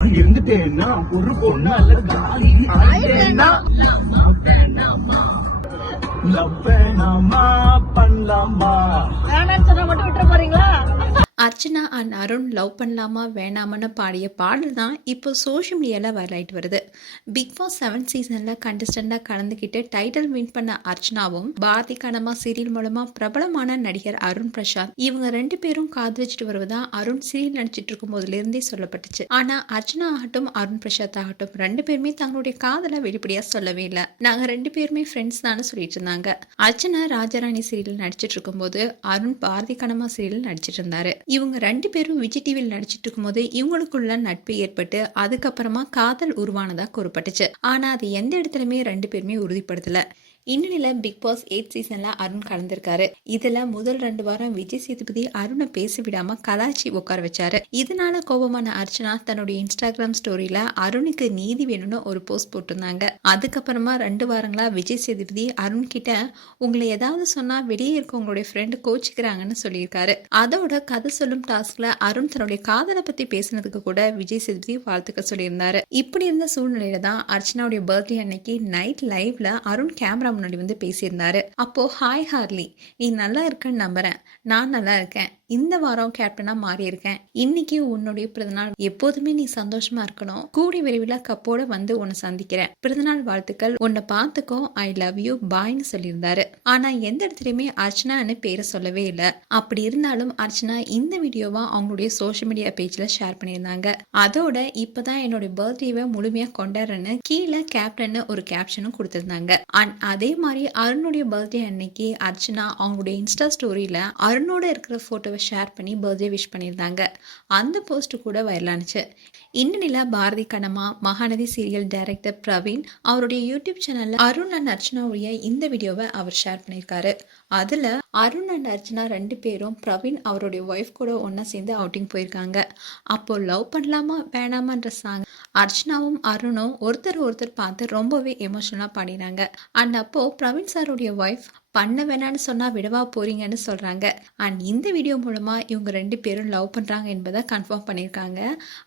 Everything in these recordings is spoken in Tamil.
இருந்துட்டேன்னா ஒரு பொண்ணு அல்ல காலி ஆயிட்டேன்னா லவ் வேணாமா பண்ணலாமா வேணான்னு சொன்னா மட்டும் விட்டுற போறீங்களா? அர்ச்சனா அண்ட் அருண் லவ் பண்ணலாமா வேணாமான்னு பாடிய பாடல் தான் இப்போ சோஷியல் மீடியாவில் வைரலாயிட்டு வருது. பிக் பாஸ் 7th சீசனில் கண்டஸ்டண்டாக கலந்துக்கிட்டு டைட்டில் வின் பண்ண அர்ச்சனாவும் பாரதி கண்ணம்மா சீரியல் மூலமாக பிரபலமான நடிகர் அருண் பிரசாத் இவங்க 2 பேரும் காதலிச்சுட்டு வருவதா அருண் சீரியல் நடிச்சிட்டு இருக்கும் போதுலேருந்தே சொல்லப்பட்டுச்சு. ஆனால் அர்ச்சனா ஆகட்டும் அருண் பிரசாத் ஆகட்டும் 2 பேருமே தங்களுடைய காதலை வெளிப்படையாக சொல்லவே இல்லை. நாங்கள் 2 பேருமே ஃப்ரெண்ட்ஸ் தானே சொல்லிட்டு இருந்தாங்க. அர்ச்சனா ராஜாராணி சீரியல் நடிச்சிட்டு இருக்கும்போது அருண் பாரதி கண்ணம்மா சீரியல் நடிச்சிட்டு இருந்தாரு. இவங்க 2 பேரும் விஜய் டிவியில் நடிச்சிட்டு இருக்கும்போது இவங்களுக்குள்ள நட்பு ஏற்பட்டு அதுக்கப்புறமா காதல் உருவானதா கூறப்பட்டுச்சு. ஆனா அது எந்த இடத்துலயுமே 2 பேருமே உறுதிப்படுத்தல. இந்நிலையில் பிக் பாஸ் 8th சீசன்ல அருண் கலந்திருக்காரு. இதுல முதல் 2 வாரம் விஜய் சேதுபதி அருணை பேச விடாம கலாச்சி உட்கார வச்சாரு. இதனால கோபமான அர்ச்சனா தன்னுடைய இன்ஸ்டாகிராம் ஸ்டோரியில அருணுக்கு நீதி வேணும்னு ஒரு போஸ்ட் போட்டிருந்தாங்க. அதுக்கப்புறமா 2 வாரங்களா விஜய் சேதுபதி அருண் கிட்ட உங்களை ஏதாவது சொன்னா வெளியே இருக்கவங்களுடைய ஃப்ரெண்டு கோச்சிக்கிறாங்கன்னு சொல்லியிருக்காரு. அதோட கதை சொல்லும் டாஸ்க்ல அருண் தன்னுடைய காதலை பத்தி பேசினதுக்கு கூட விஜய் சேதுபதி வாழ்த்துக்கள் சொல்லியிருந்தாரு. இப்படி இருந்த சூழ்நிலையில தான் அர்ச்சனாவுடைய பர்த்டே அன்னைக்கு நைட் லைவ்ல அருண் கேமரா முன்னாடி வந்து பேசியிருந்தாரு. அப்போ ஹாய் ஹார்லி, நீ நல்லா இருக்கன்னு நம்புறேன். நான் நல்லா இருக்கேன். இந்த வாரம் கேப்டனா மாறி இருக்கேன். இன்னைக்கு உன்னுடைய பிறந்தநாள். எப்போதுமே நீ சந்தோஷமா இருக்கணும். கூடி விரைவில் கப்போட வந்து உன்னை சந்திக்கிறேன். பிறந்தநாள் வாழ்த்துக்கள். உன்னை பார்த்துக்கோ. ஐ லவ் யூ பாய்னு சொல்லியிருந்தாரு. ஆனா எந்த இடத்துலயுமே அர்ச்சனான்னு பேரை சொல்லவே இல்லை. அப்படி இருந்தாலும் அர்ச்சனா இந்த வீடியோவா அவங்களுடைய சோஷியல் மீடியா பேஜ்ல ஷேர் பண்ணியிருந்தாங்க. அதோட இப்பதான் என்னுடைய பர்த்டேவை முழுமையா கொண்டாடுறேன்னு கீழே கேப்டன்னு ஒரு கேப்ஷனும் கொடுத்திருந்தாங்க. அதே மாதிரி அருணுடைய பர்த்டே அன்னைக்கு அர்ச்சனா அவங்களுடைய இன்ஸ்டா ஸ்டோரியில அருணோட இருக்கிற போட்டோவை ஷேர் பண்ணி பர்த்டே விஷ் பண்ணியிருந்தாங்க. அந்த போஸ்ட் கூட வைரலானுச்சு. இந்நிலையில பாரதி கண்ணம்மா மகாநதி சீரியல் டைரக்டர் பிரவீன் அவருடைய யூடியூப் சேனல்ல அருண் அண்ட் அர்ச்சனாவுடைய இந்த வீடியோவை அவர் ஷேர் பண்ணியிருக்காரு. அதுல அருண் அண்ட் அர்ச்சனா 2 பேரும் பிரவீன் அவருடைய ஒய்ஃப் கூட ஒன்னா சேர்ந்து அவுட்டிங் போயிருக்காங்க. அப்போ லவ் பண்ணலாமா வேணாமான்ற சாங் அர்ச்சனாவும் அருணும் ஒருத்தர் பார்த்து ரொம்பவே எமோஷனலா பாடினாங்க. அண்ட் அப்போ பிரவீன் சாருடைய ஒய்ஃப் பண்ண வேணான்னு சொன்னா விடவா போறீங்கன்னு சொல்றாங்க. அண்ட் இந்த வீடியோ மூலமா இவங்க 2 பேரும் லவ் பண்றாங்க என்பதை கன்ஃபார்ம் பண்ணியிருக்காங்க.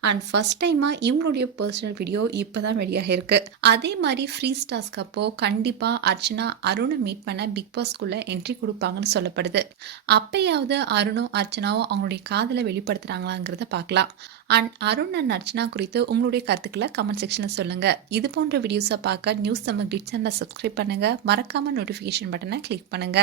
அண்ட் ஃபர்ஸ்ட் டைமா இவங்களுடைய பர்சனல் வீடியோ இப்பதான் வெளியாக இருக்கு. அதே மாதிரி ஃப்ரீ ஸ்டார்ஸ்க்கு அப்போ கண்டிப்பா அர்ச்சனா அருணை மீட் பண்ண பிக் பாஸ்குள்ள என்ட்ரி கொடுப்பாங்கன்னு சொல்லப்படுது. அப்பயாவது அருணும் அர்ச்சனாவும் அவங்களுடைய காதலை வெளிப்படுத்துறாங்களாங்கிறத பார்க்கலாம். அண்ட் அருண் அண்ட் அர்ச்சனா குறித்து உங்களுடைய கருத்துக்களை கமெண்ட் செக்ஷன்ல சொல்லுங்க. இது போன்ற வீடியோஸை பார்க்க நியூஸ் தமிழ் கிளிட்ஸ் சேனலை சப்ஸ்கிரைப் பண்ணுங்க. மறக்காம நோட்டிஃபிகேஷன் பட்டனை கிளிக் பண்ணுங்க.